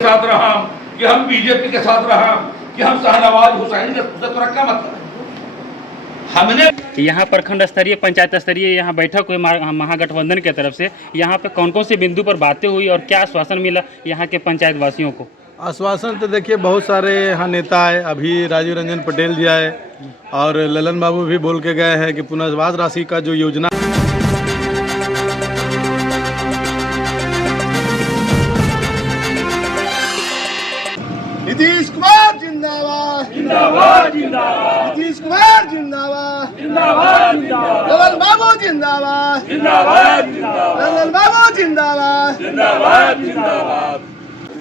साथ रहा कि हम बीजेपी के साथ रहा कि हम शाहनवाज हुसैन के तो रखा मतलब हमने यहाँ प्रखंड स्तरीय पंचायत स्तरीय यहाँ बैठक हुई महागठबंधन की तरफ से। यहाँ पे कौन कौन से बिंदु पर बातें हुई और क्या आश्वासन मिला यहाँ के पंचायत वासियों को? आश्वासन तो देखिए बहुत सारे यहाँ नेता आए, अभी राजीव रंजन पटेल जी आए और ललन बाबू भी बोल के गए हैं कि पुनर्वास राशि का जो योजना नीतीश कुमार जिंदाबाद जिंदाबाद जिंदाबाद नीतीश कुमार जिंदाबाद जिंदाबाद जिंदाबाद ललन बाबू जिंदाबाद जिंदाबाद जिंदाबाद ललन बाबू जिंदाबाद जिंदाबाद जिंदाबाद।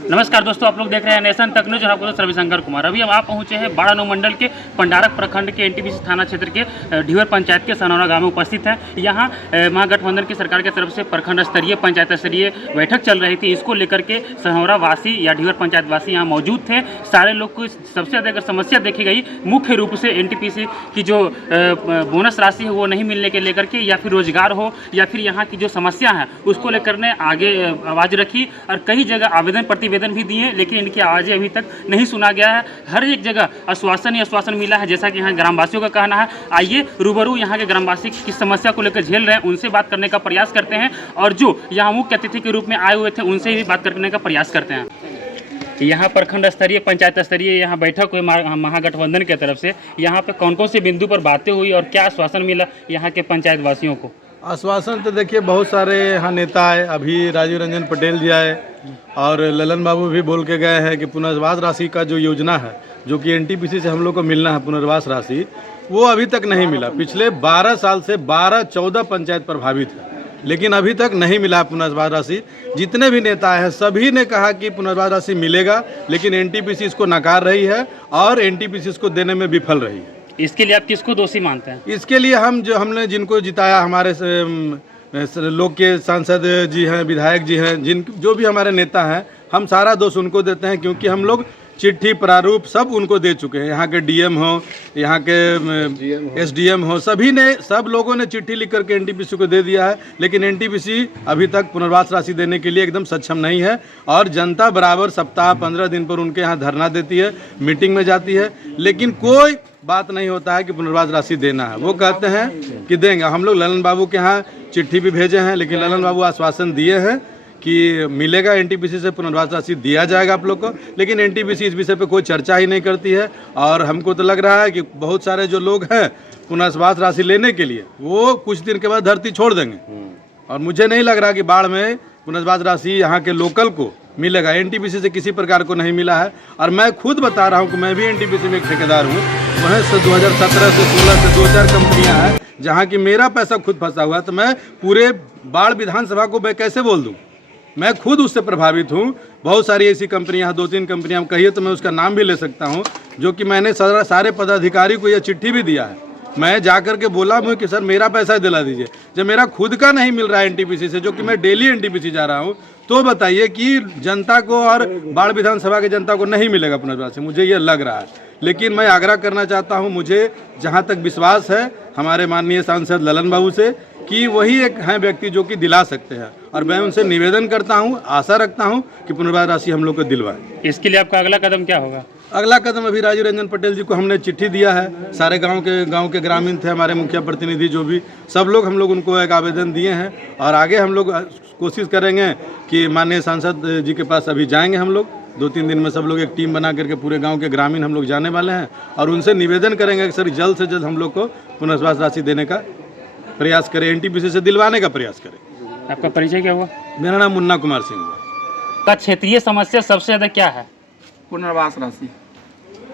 नमस्कार दोस्तों, आप लोग देख रहे हैं नेशन तक न्यूज और आपको तो रविशंकर कुमार। अभी हम आप पहुंचे हैं बाड़ानो मंडल के पंडारक प्रखंड के एनटीपीसी थाना क्षेत्र के ढीवर पंचायत के सनौरा गांव में उपस्थित हैं। यहाँ महागठबंधन की सरकार की तरफ से प्रखंड स्तरीय पंचायत स्तरीय बैठक चल रही थी। इसको लेकर के सनौरा वासी या ढीवर पंचायत वासी यहाँ मौजूद थे। सारे लोग को सबसे ज़्यादा अगर समस्या देखी गई मुख्य रूप से एनटीपीसी की जो बोनस राशि है वो नहीं मिलने के लेकर के, या फिर रोजगार हो, या फिर यहाँ की जो समस्या है उसको लेकर ने आगे आवाज़ रखी और कई जगह आवेदन प्रतिवेदन भी दिए, लेकिन इनकी आवाज़ें अभी तक नहीं सुना गया है। हर एक जगह आश्वासन ही आश्वासन मिला है, जैसा कि यहाँ ग्रामवासियों का कहना है। आइए रूबरू यहाँ के ग्रामवासी किस समस्या को लेकर झेल रहे हैं उनसे बात करने का प्रयास करते हैं, और जो यहाँ मुख्य अतिथि के रूप में आए हुए थे उनसे भी बात करने का प्रयास करते हैं। यहाँ प्रखंड स्तरीय पंचायत स्तरीय यहाँ बैठक हुई महागठबंधन की तरफ से। यहाँ पे कौन कौन से बिंदु पर बातें हुई और क्या आश्वासन मिला यहाँ के पंचायत वासियों को? आश्वासन तो देखिए बहुत सारे यहाँ नेता आए, अभी राजीव रंजन पटेल जी आए और ललन बाबू भी बोल के गए हैं कि पुनर्वास राशि का जो योजना है, जो कि एनटीपीसी से हम लोग को मिलना है पुनर्वास राशि, वो अभी तक नहीं मिला। पिछले 12 साल से 14 पंचायत प्रभावित है, लेकिन अभी तक नहीं मिला पुनर्वास राशि। जितने भी नेता हैं सभी ने कहा कि पुनर्वास राशि मिलेगा, लेकिन एनटीपीसी इसको नकार रही है और एनटीपीसी इसको देने में विफल रही है। इसके लिए आप किसको दोषी मानते हैं? इसके लिए हमने जिनको जिताया, हमारे लोग के सांसद जी हैं, विधायक जी हैं, जो भी हमारे नेता हैं, हम सारा दोष उनको देते हैं, क्योंकि हम लोग चिट्ठी प्रारूप सब उनको दे चुके हैं। यहाँ के डीएम हो, यहाँ के एसडीएम हो, सब लोगों ने चिट्ठी लिख करके एनटीपीसी को दे दिया है, लेकिन एनटीपीसी अभी तक पुनर्वास राशि देने के लिए एकदम सक्षम नहीं है। और जनता बराबर सप्ताह 15 दिन पर उनके यहाँ धरना देती है, मीटिंग में जाती है, लेकिन कोई बात नहीं होता है कि पुनर्वास राशि देना है। वो कहते हैं कि देंगे। हम लोग ललन बाबू के यहाँ चिट्ठी भी भेजे हैं, लेकिन ललन बाबू आश्वासन दिए हैं कि मिलेगा, एनटीपीसी से पुनर्वास राशि दिया जाएगा आप लोग को, लेकिन एनटीपीसी इस विषय पे कोई चर्चा ही नहीं करती है। और हमको तो लग रहा है कि बहुत सारे जो लोग हैं पुनर्वास राशि लेने के लिए वो कुछ दिन के बाद धरती छोड़ देंगे, और मुझे नहीं लग रहा कि बाढ़ में पुनर्वास राशि यहाँ के लोकल को मिलेगा। एनटीपीसी से किसी प्रकार को नहीं मिला है। और मैं खुद बता रहा हूँ कि मैं भी एनटीपीसी में एक ठेकेदार हूँ। वहीं से 2017 से 16 से 2-4 कंपनियाँ हैं जहाँ की मेरा पैसा खुद फंसा हुआ है, तो मैं पूरे बाढ़ विधानसभा को मैं कैसे बोल दूँ? मैं खुद उससे प्रभावित हूँ। बहुत सारी ऐसी कंपनियाँ, 2-3 कंपनियाँ कहिए तो मैं उसका नाम भी ले सकता हूँ, जो कि मैंने सारे पदाधिकारी को यह चिट्ठी भी दिया है। मैं जाकर के बोला हूँ कि सर मेरा पैसा दिला दीजिए। जब मेरा खुद का नहीं मिल रहा है एनटीपीसी से, जो कि मैं डेली एनटीपीसी जा रहा हूँ, तो बताइए कि जनता को और बाढ़ विधानसभा की जनता को नहीं मिलेगा पुनर्वास राशि। मुझे ये लग रहा है, लेकिन मैं आग्रह करना चाहता हूँ, मुझे जहाँ तक विश्वास है हमारे माननीय सांसद ललन बाबू से, कि वही एक हैं व्यक्ति जो कि दिला सकते हैं, और मैं उनसे निवेदन करता हूं, आशा रखता हूं कि पुनर्वास राशि हम लोग को दिलवाएं। इसके लिए आपका अगला कदम क्या होगा? अगला कदम अभी राजीव रंजन पटेल जी को हमने चिट्ठी दिया है। सारे गांव के ग्रामीण थे, हमारे मुखिया प्रतिनिधि जो भी सब लोग, हम लोग उनको एक आवेदन दिए हैं, और आगे हम लोग कोशिश करेंगे कि माननीय सांसद जी के पास अभी जाएंगे। हम लोग 2-3 दिन में सब लोग एक टीम बना करके पूरे गाँव के ग्रामीण हम लोग जाने वाले हैं, और उनसे निवेदन करेंगे कि सर जल्द से जल्द हम लोग को पुनर्वास राशि देने का प्रयास करें, एनटीपीसी से दिलवाने का प्रयास करें। आपका परिचय क्या हुआ? मेरा नाम मुन्ना कुमार सिंह हुआ। का क्षेत्रीय समस्या सबसे ज़्यादा क्या है? पुनर्वास राशि।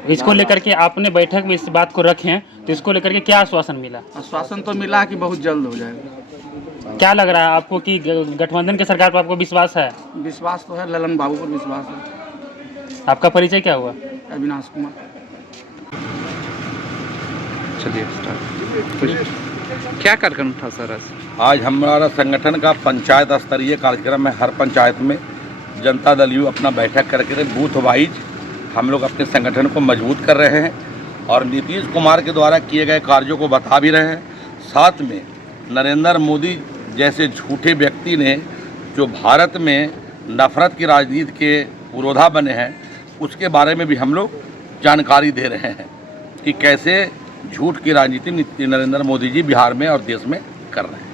इसको लेकर के आपने बैठक में इस बात को रखें, तो इसको लेकर के क्या आश्वासन मिला? आश्वासन तो मिला कि बहुत जल्द हो जाएगा। क्या लग रहा है आपको कि गठबंधन की सरकार पर आपको विश्वास है? विश्वास तो है, ललन बाबू पर विश्वास है। आपका परिचय क्या हुआ? अविनाश कुमार। चलिए क्या कार्यक्रम था सर? आज हमारा संगठन का पंचायत स्तरीय कार्यक्रम है। हर पंचायत में जनता दल यू अपना बैठक करके बूथ वाइज हम लोग अपने संगठन को मजबूत कर रहे हैं, और नीतीश कुमार के द्वारा किए गए कार्यों को बता भी रहे हैं। साथ में नरेंद्र मोदी जैसे झूठे व्यक्ति ने जो भारत में नफरत की राजनीति के पुरोधा बने हैं, उसके बारे में भी हम लोग जानकारी दे रहे हैं कि कैसे झूठ की राजनीति नरेंद्र मोदी जी बिहार में और देश में कर रहे हैं।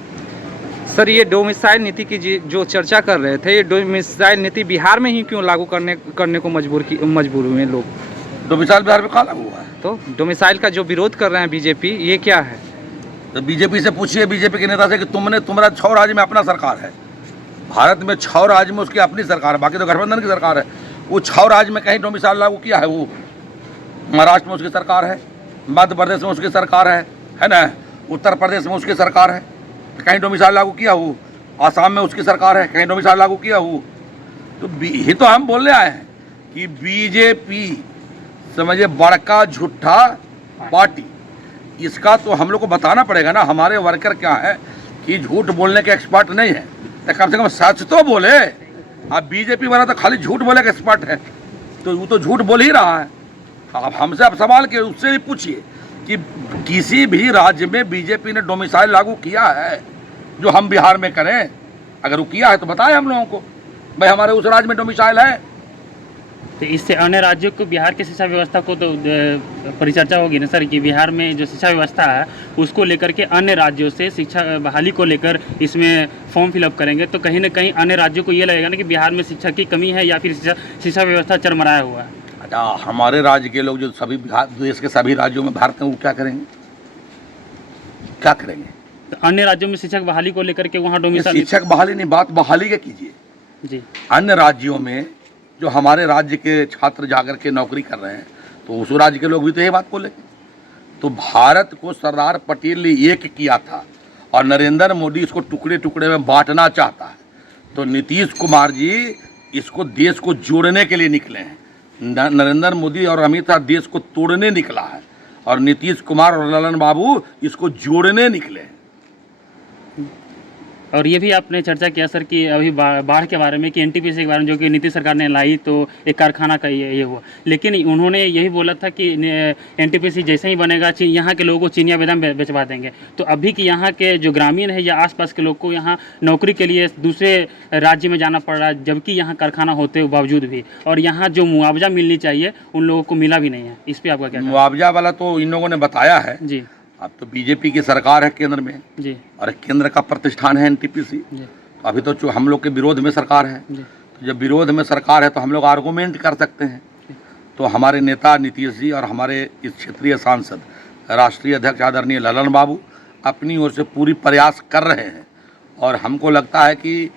सर, ये डोमिसाइल नीति की जो चर्चा कर रहे थे, ये डोमिसाइल नीति बिहार में ही क्यों लागू करने को मजबूर हुए लोग? डोमिसाइल बिहार में कहाँ लागू हुआ है? तो डोमिसाइल का जो विरोध कर रहे हैं बीजेपी, ये क्या है? तो बीजेपी से पूछिए, बीजेपी के नेता से कि तुम्हारा 6 राज्य में अपना सरकार है। भारत में 6 राज्य में उसकी अपनी सरकार है, बाकी तो गठबंधन की सरकार है। वो 6 राज्य में कहीं डोमिसाइल लागू किया है? वो महाराष्ट्र में उसकी सरकार है, मध्य प्रदेश में उसकी सरकार है ना, उत्तर प्रदेश में उसकी सरकार है, कहीं डोमिसाइल लागू किया हो? आसाम में उसकी सरकार है, कहीं डोमिसाइल लागू किया हो? तो ये तो हम बोलने आए हैं कि बीजेपी समझिए बड़का झूठा पार्टी, इसका तो हम लोग को बताना पड़ेगा ना। हमारे वर्कर क्या है कि झूठ बोलने के एक्सपर्ट नहीं है, तो कम से कम सच तो बोले। अब बीजेपी वाला तो खाली झूठ बोले का एक्सपर्ट है, तो वो तो झूठ बोल ही रहा है। अब हमसे आप सवाल के उससे भी पूछिए कि किसी भी राज्य में बीजेपी ने डोमिसाइल लागू किया है जो हम बिहार में करें? अगर वो किया है तो बताएं हम लोगों को, भाई हमारे उस राज्य में डोमिसाइल है। तो इससे अन्य राज्यों को बिहार की शिक्षा व्यवस्था को तो परिचर्चा होगी ना सर, कि बिहार में जो शिक्षा व्यवस्था है उसको लेकर के अन्य राज्यों से शिक्षा बहाली को लेकर इसमें फॉर्म फिलअप करेंगे, तो कहीं ना कहीं अन्य राज्यों को ये लगेगा ना कि बिहार में शिक्षा की कमी है या फिर शिक्षा व्यवस्था चरमराया हुआ है। अच्छा, हमारे राज्य के लोग जो सभी देश के सभी राज्यों में भारत में, वो क्या करेंगे? क्या करेंगे? तो अन्य राज्यों में शिक्षक बहाली को लेकर के वहाँ डोमिसाइल, शिक्षक बहाली नहीं, बात बहाली के कीजिए जी। अन्य राज्यों में जो हमारे राज्य के छात्र जाकर के नौकरी कर रहे हैं, तो उस राज्य के लोग भी तो यही बात बोलेंगे। तो भारत को सरदार पटेल ने एक किया था और नरेंद्र मोदी इसको टुकड़े टुकड़े में बांटना चाहता है। तो नीतीश कुमार जी इसको देश को जोड़ने के लिए निकले हैं। नरेंद्र मोदी और अमित शाह देश को तोड़ने निकला है और नीतीश कुमार और ललन बाबू इसको जोड़ने निकले हैं। और ये भी आपने चर्चा किया सर कि अभी बाढ़ के बारे में, कि एनटीपीसी के बारे में, जो कि नीतीश सरकार ने लाई तो एक कारखाना का ये हुआ, लेकिन उन्होंने यही बोला था कि एनटीपीसी जैसे ही बनेगा यहाँ के लोगों को चिनिया बेदाम बेचवा देंगे। तो अभी कि यहाँ के जो ग्रामीण है या आसपास के लोग को यहाँ नौकरी के लिए दूसरे राज्य में जाना पड़ रहा है, जबकि यहाँ कारखाना होते बावजूद भी, और यहाँ जो मुआवजा मिलनी चाहिए उन लोगों को मिला भी नहीं है। इस पर आपका क्या? मुआवजा वाला तो इन लोगों ने बताया है जी। अब तो बीजेपी की सरकार है केंद्र में जी, और केंद्र का प्रतिष्ठान है एनटीपीसी। तो अभी तो जो हम लोग के विरोध में सरकार है, तो जब विरोध में सरकार है तो हम लोग आर्गूमेंट कर सकते हैं। तो हमारे नेता नीतीश जी और हमारे इस क्षेत्रीय सांसद राष्ट्रीय अध्यक्ष आदरणीय ललन बाबू अपनी ओर से पूरी प्रयास कर रहे हैं और हमको लगता है कि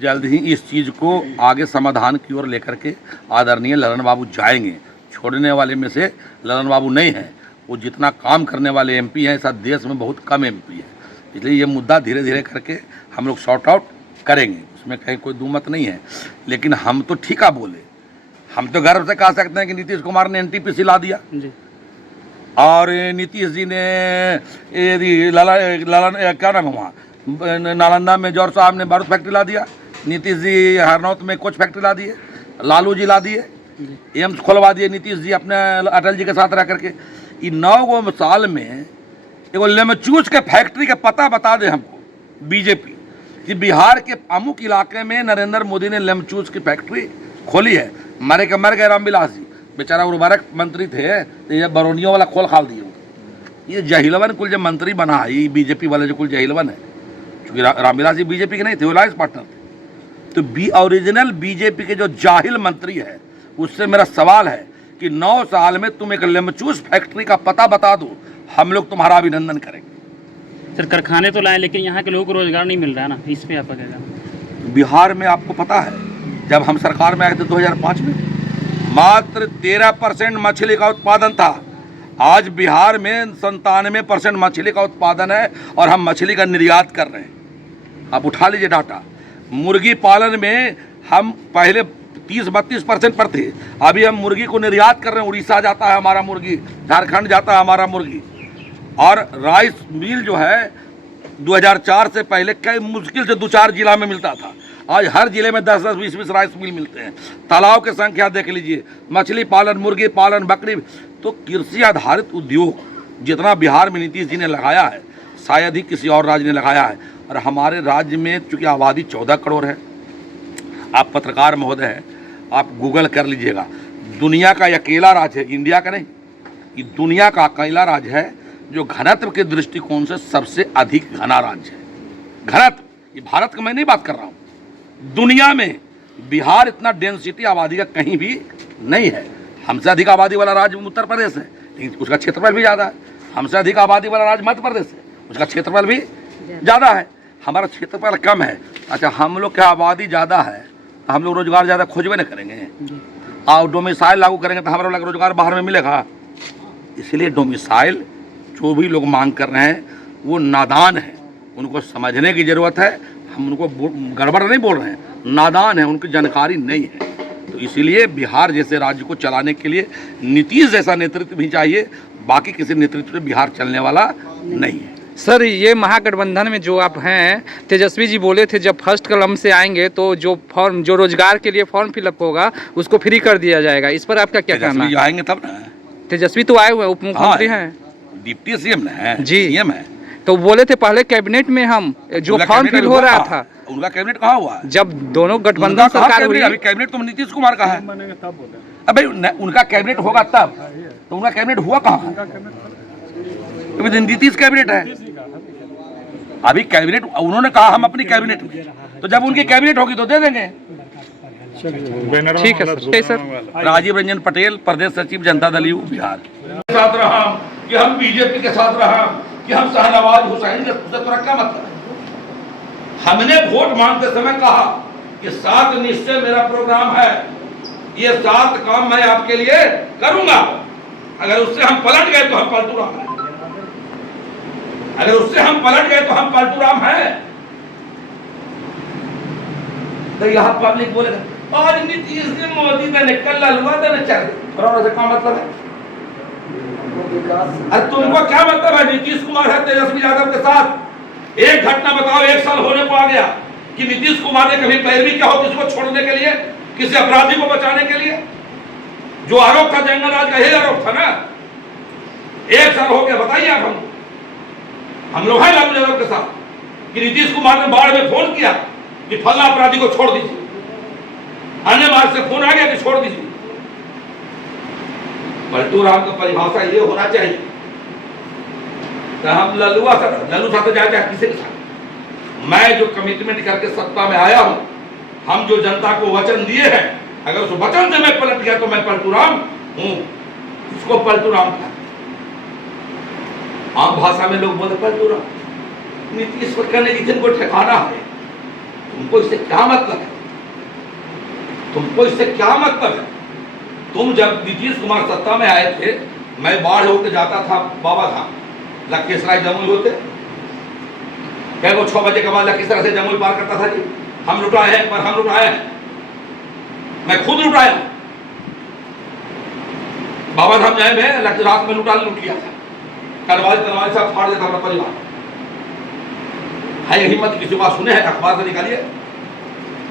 जल्द ही इस चीज़ को आगे समाधान की ओर लेकर के आदरणीय ललन बाबू जाएंगे। छोड़ने वाले में से ललन बाबू नहीं हैं, वो जितना काम करने वाले एमपी हैं, ऐसा देश में बहुत कम एमपी है। इसलिए ये मुद्दा धीरे धीरे करके हम लोग सॉर्ट आउट करेंगे, उसमें कहीं कोई दुमत नहीं है। लेकिन हम तो ठीका बोले, हम तो गर्व से कह सकते हैं कि नीतीश कुमार ने एनटीपीसी ला दिया जी। और नीतीश जी ने ललन क्या नाम है वहाँ नालंदा में जौहर साहब ने बारूद फैक्ट्री ला दिया, नीतीश जी हरनौत में कोच फैक्ट्री ला दिए, लालू जी ला दिए, एम्स खोलवा दिए नीतीश जी अपने अटल जी के साथ रह करके। 9 साल में एगो लेमचूस के फैक्ट्री का पता बता दे हमको बीजेपी कि बिहार के अमुक इलाके में नरेंद्र मोदी ने लेमचूस की फैक्ट्री खोली है। मर गए रामविलास जी, बेचारा उर्वरक मंत्री थे, तो ये बरौनियों वाला खोल खाल दिए। ये जहिलवन कुल जो मंत्री बना है, ये बीजेपी वाले जो कुल जहिलवन है, क्योंकि रामविलास जी बीजेपी के नहीं थे, वो अलायंस पार्टनर थे। तो ओरिजिनल बीजेपी के जो जाहिल मंत्री है, उससे मेरा सवाल है कि 9 साल में तुम एक लेमचूस फैक्ट्री का पता बता दो, हम लोग तुम्हारा अभिनंदन करेंगे। सर कारखाने तो लाए, लेकिन यहाँ के लोगों को रोजगार नहीं मिल रहा है ना, इस पे आपका क्या? बिहार में आपको पता है, जब हम सरकार में आए थे 2005 में, मात्र 13% मछली का उत्पादन था। आज बिहार में 97% मछली का उत्पादन है और हम मछली का निर्यात कर रहे हैं। आप उठा लीजिए डाटा। मुर्गी पालन में हम पहले 30-32% पर थे, अभी हम मुर्गी को निर्यात कर रहे हैं। उड़ीसा जाता है हमारा मुर्गी, झारखंड जाता है हमारा मुर्गी। और राइस मिल जो है 2004 से पहले कई मुश्किल से 2-4 जिला में मिलता था, आज हर जिले में 10-10, 20-20 राइस मिल मिलते हैं। तालाब की संख्या देख लीजिए, मछली पालन, मुर्गी पालन, बकरी। तो कृषि आधारित उद्योग जितना बिहार में नीतीश जी ने लगाया है, शायद ही किसी और राज्य ने लगाया है। और हमारे राज्य में चूँकि आबादी 14 करोड़ है, आप पत्रकार महोदय हैं आप गूगल कर लीजिएगा, दुनिया का अकेला राज्य है, इंडिया का नहीं, ये दुनिया का अकेला राज्य है जो घनत्व के दृष्टिकोण से सबसे अधिक घना राज्य है। घनत्व, ये भारत का मैं नहीं बात कर रहा हूँ, दुनिया में बिहार इतना डेंसिटी आबादी का कहीं भी नहीं है। हमसे अधिक आबादी वाला राज्य उत्तर प्रदेश है, लेकिन उसका क्षेत्रफल भी ज़्यादा है। हमसे अधिक आबादी वाला राज्य मध्य प्रदेश है, उसका क्षेत्रफल भी ज़्यादा है, हमारा क्षेत्रफल कम है। अच्छा, हम लोग की आबादी ज़्यादा है तो हम लोग रोजगार ज़्यादा खोजबे नहीं करेंगे, और डोमिसाइल लागू करेंगे तो हमारा लोग रोजगार बाहर में मिलेगा। इसलिए डोमिसाइल जो भी लोग मांग कर रहे हैं वो नादान है, उनको समझने की ज़रूरत है। हम उनको गड़बड़ नहीं बोल रहे हैं, नादान है, उनकी जानकारी नहीं है। तो इसीलिए बिहार जैसे राज्य को चलाने के लिए नीतीश जैसा नेतृत्व भी चाहिए, बाकी किसी नेतृत्व से बिहार चलने वाला नहीं है। सर, ये महागठबंधन में जो आप हैं, तेजस्वी जी बोले थे जब फर्स्ट कलम से आएंगे तो जो फॉर्म, जो रोजगार के लिए फॉर्म फिलअप होगा उसको फ्री कर दिया जाएगा। इस पर आपका क्या कहना है? आएंगे तब ना। तेजस्वी तो आए हुए उप मुख्यमंत्री हैं, डिप्टी सीएम है जी, सीएम है। तो बोले थे पहले कैबिनेट में हम जो फॉर्म फिल हो रहा था, उनका कैबिनेट कहाँ हुआ? जब दोनों गठबंधन सरकार हुई, अभी कैबिनेट तो नीतीश कुमार का है। अबे उनका कैबिनेट होगा तब, तो उनका कैबिनेट हुआ कहाँ? अभी नीतीश कैबिनेट है, अभी कैबिनेट उन्होंने कहा हम अपनी कैबिनेट में, तो जब उनकी कैबिनेट होगी तो दे देंगे। ठीक है सर। राजीव रंजन पटेल, प्रदेश सचिव जनता दल यू बिहार। साथ रहा कि हम बीजेपी के साथ रहा कि हम शाहनवाज हुसैन के साथ, क्या मतलब है? हमने वोट मांगते समय कहा कि 7 निश्चय मेरा प्रोग्राम है, ये 7 काम मैं आपके लिए करूंगा। अगर उससे हम पलट गए तो हम पलटूराम हैं, अगर उससे हम पलट गए तो हम पलटूराम हैं। तो यहाँ पब्लिक बोलेगा और नीतीश ने मोदी ने कल ललुआ ने चल, और क्या मतलब है? अरे तुमको क्या मतलब है? नीतीश कुमार है तेजस्वी यादव के साथ, एक घटना बताओ 1 साल होने को आ गया कि नीतीश कुमार ने कभी पैरवी क्या हो किसी को छोड़ने के लिए, किसी अपराधी को बचाने के लिए? जो आरोप था जंगल राज का, यही आरोप था ना। 1 साल हो गया, बताइए आप। हम लोग हैं लालू यादव के साथ कि नीतीश कुमार ने बाढ़ में फोन किया कि फला अपराधी को छोड़ दीजिए, अन्य मार्ग से फोन आ गया कि छोड़ दीजिए। पलटूराम का परिभाषा ये होना चाहिए कि हम लल्लू साथ जाए किसी के साथ, मैं जो कमिटमेंट करके सत्ता में आया हूं, हम जो जनता को वचन दिए हैं, अगर उस वचन से मैं पलट गया तो मैं पलटूराम हूं। इसको पलटूराम था, आम भाषा में लोग बोलते पलटूराम। नीतीश को कहने की जिनको ठिकाना है, तुमको इससे क्या मतलब है? तुमको इससे क्या मतलब है? तुम जब नीतीश कुमार सत्ता में आए थे, मैं बाढ़ होकर जाता था बाबा धाम, लखीसराय जमुई होते, क्या वो 6 बजे के बाद लखीसराय से जमुई पार करता था जी। हम लुटाए हैं, पर हम लुटाए हैं, मैं खुद लुटाया। बाबा धाम जाए मैं रात में लुट लिया था, तलवार से फाड़ देता अपना परिवार। है हिम्मत किसी बात सुने हैं? अखबार से निकालिए।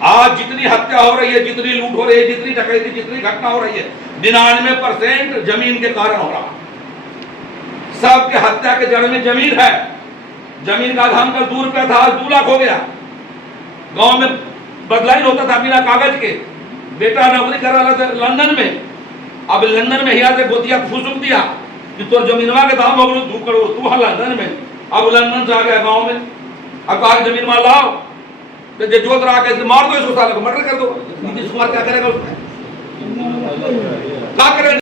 आज जितनी हत्या हो रही है, जितनी लूट हो रही है, जितनी डकैती, जितनी घटना हो रही है, 99% जमीन के कारण हो रहा। सबके हत्या के जड़ में जमीन है। जमीन का दाम कल 2 रुपया था, आज 2 लाख हो गया। गांव में बदलाइन होता था बिना कागज के। बेटा नौकरी कर रहा था लंदन में, अब लंदन में यहाँ से गोतिया फूसुक दिया कि तोर जमीनवा के दाम हो गए 2 करोड़, तू हाँ लंदन में। अब लंदन से आ गया गाँव में, अब कहा जमीन मार लाओ, तो जोत रहा के मार दो इसको, साले को मर्डर कर दो। नीतीश कुमार क्या करेगा उसमें? क्या करेगा